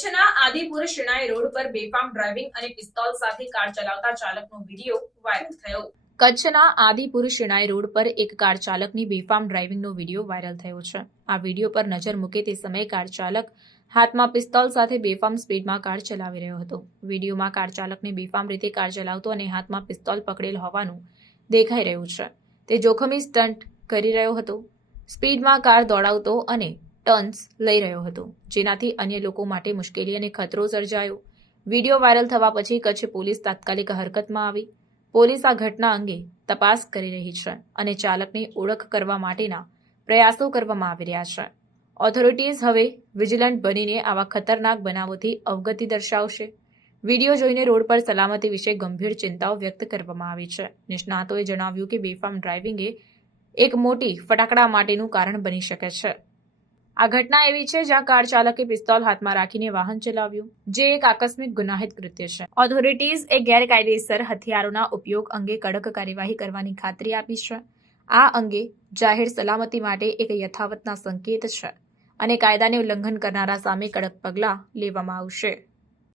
કચ્છના આદિપુર શિણાઈ રોડ પર બેફામ ડ્રાઇવિંગ અને પિસ્તોલ સાથે કાર ચલાવતા ચાલકનો વીડિયો વાયરલ થયો. કચ્છના આદિપુર શિણાઈ રોડ પર એક કાર ચાલકની બેફામ ડ્રાઇવિંગનો વીડિયો વાયરલ થયો છે. આ વીડિયો પર નજર મૂકે તે સમયે કાર ચાલક હાથમાં પિસ્તોલ સાથે બેફામ સ્પીડમાં કાર ચલાવી રહ્યો હતો. વિડીયોમાં કાર ચાલકને બેફામ રીતે કાર ચલાવતો અને હાથમાં પિસ્તોલ પકડેલ હોવાનું દેખાઈ રહ્યું છે. તે જોખમી સ્ટન્ટ કરી રહ્યો હતો. સ્પીડમાં કાર દોડાવતો અને ટર્ન્સ લઈ રહ્યો હતો, જેનાથી અન્ય લોકો માટે મુશ્કેલી અને ખતરો સર્જાયો. વીડિયો વાયરલ થવા પછી કચ્છ પોલીસ તાત્કાલિક હરકતમાં આવી. પોલીસ આ ઘટના અંગે તપાસ કરી રહી છે અને ચાલકની ઓળખ કરવા માટેના પ્રયાસો કરવામાં આવી રહ્યા છે. ઓથોરિટીઝ હવે વિજિલન્ટ બનીને આવા ખતરનાક બનાવોથી અવગતિ દર્શાવશે. વીડિયો જોઈને રોડ પર સલામતી વિશે ગંભીર ચિંતાઓ વ્યક્ત કરવામાં આવી છે. નિષ્ણાતોએ જણાવ્યું કે બેફામ ડ્રાઇવિંગ એ એક મોટી ફટાકડા માટેનું કારણ બની શકે છે. આ ઘટના એવી છે જ્યાં કાર ચાલકે પિસ્તોલ હાથમાં રાખીને વાહન ચલાવ્યું, જે એક આકસ્મિક ગુનાહિત કૃત્ય છે. ઓથોરિટીઝ એ ગેરકાયદેસર હથિયારોના ઉપયોગ અંગે કડક કાર્યવાહી કરવાની ખાતરી આપી છે. આ અંગે જાહેર સલામતી માટે એક યથાવતના સંકેત છે અને કાયદાને ઉલ્લંઘન કરનારા સામે કડક પગલાં લેવામાં આવશે.